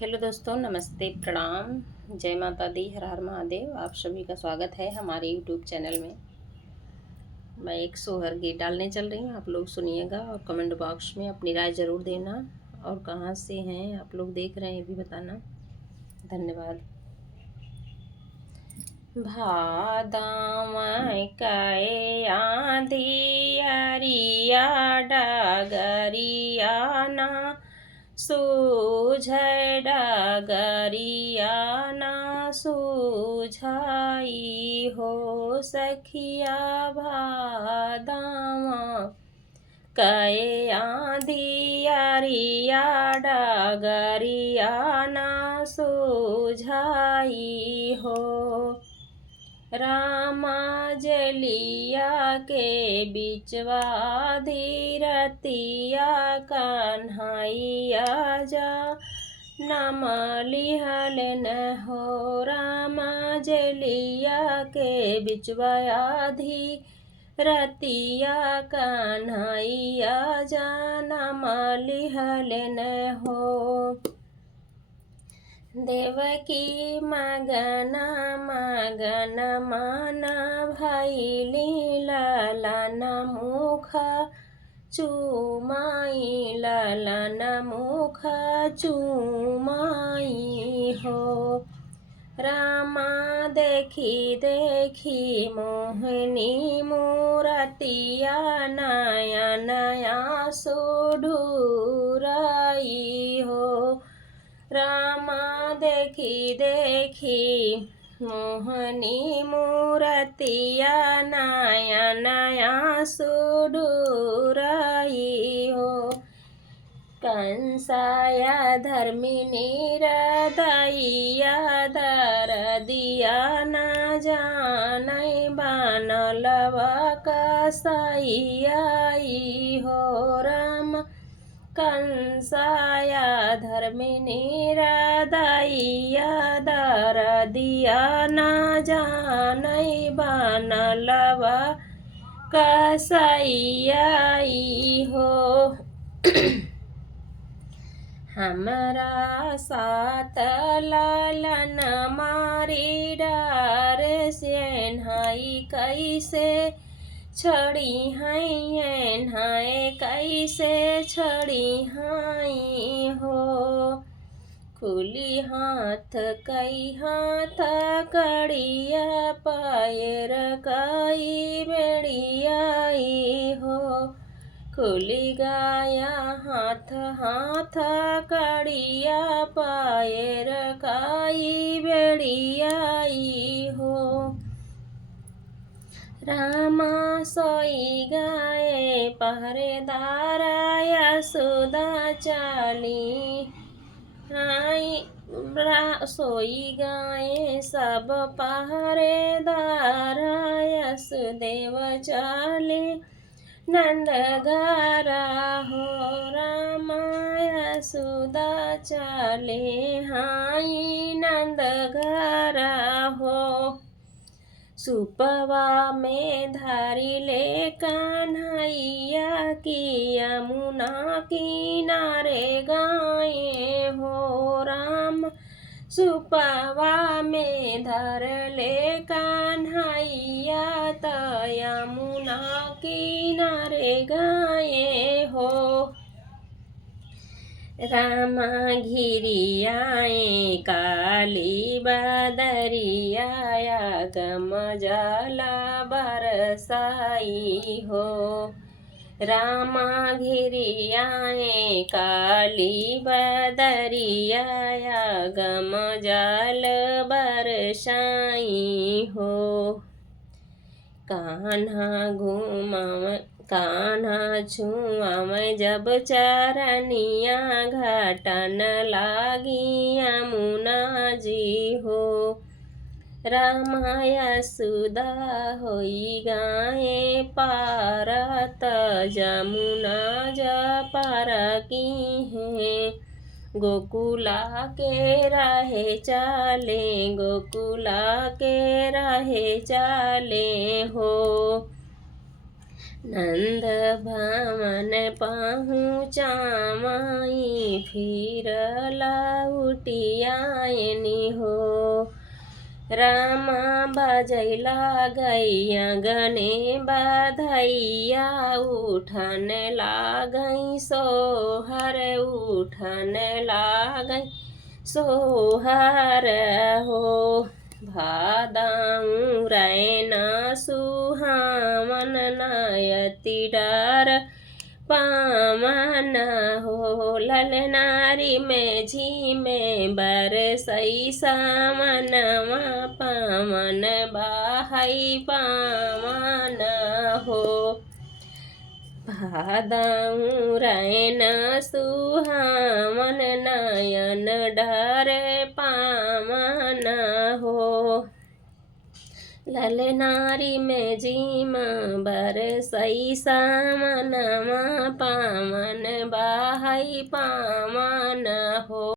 Hello दोस्तों, नमस्ते, प्रणाम, जय माता दी, हर हर महादेव। आप सभी का स्वागत है हमारे यूट्यूब चैनल में। मैं एक सोहर गीत डालने चल रही हूँ, आप लोग सुनिएगा और कमेंट बॉक्स में अपनी राय ज़रूर देना और कहाँ से हैं आप लोग देख रहे हैं ये भी बताना। धन्यवाद। भादमै कए आँधी अरिया डगरिया ना सूझै डगरिया ना सूझाई हो सखिया भादमा कए आँधी अरिया डगरिया ना सूझाई हो। रामा जलिया के बिचवा धीरतिया कन्हैया जा नम लिहल न हो। रामा जलिया के बिचवा धीरतिया कन्हैया जा नम लिहल न हो। देवकी मगन मगन मन भैली ललन मुख चुमाई ललन मुख चुमाई हो। रामा देखी देखी मोहिनी मूरतिया नया नया सुढुराई हो। रामा देखी देखी मोहनी मूरतिया नया नया सुडुराई हो। कंसाया धर्मिनी हृदया दरदिया न जानै बनलवा कसाई हो। राम कंसाया धर्मिनी हृदया दरदिया न जानै बनलवा कसाई हो। हमरा साथ लालन मारी डार सेन्हाई कैसे छड़ी हैं नहाए कैसे छड़ी हाई हो। खुली हाथ कई हाथ कड़िया पैर कई बेड़ियाई हो। खुली गाया हाथ हाथ कड़िया पैर कई बेड़ियाई हो। रामा सोई गाए पहरेदार यशोदा चाली सोई गाए सब पहरेदार यशदेव चाले नंद गारा हो। रामा यशोदा चाले हाई नंद गारा हो। सुपवा में धारी ले कन्हैया की यमुना किनारे गाए हो। राम सुपवा में धर ले कन्हैया त यमुना किनारे गाए हो। रामा घिरियाए काली बदरिया गम जला बरसाई हो। रामा घिरियाए काली बदरिया गम जल बरसाई हो। कान्हा कान्हा छुआम जब चरनिया घटन लागी यमुना जी हो। रामा यशोदा होई गाए पारत जमुना जा पार की हैं। गोकुला के राहे चाले गोकुला के राहे चाले हो। नंद भवन पहुँचा माई फिर लौटियायनी हो। रामा बजैला गैया गने बधैया उठन लागई सोहर उठन लागई सोहर हो। भादउ रैन सुहावन नयति डर पावन हो। ललनारी में झीमे बरसई सावनवा पावन बाहई पावन हो। भादउ रैन सुहावन नयन डर पावन हो। ललनारी में झीमा बरसई सावनवा पावन बाहई पावन हो।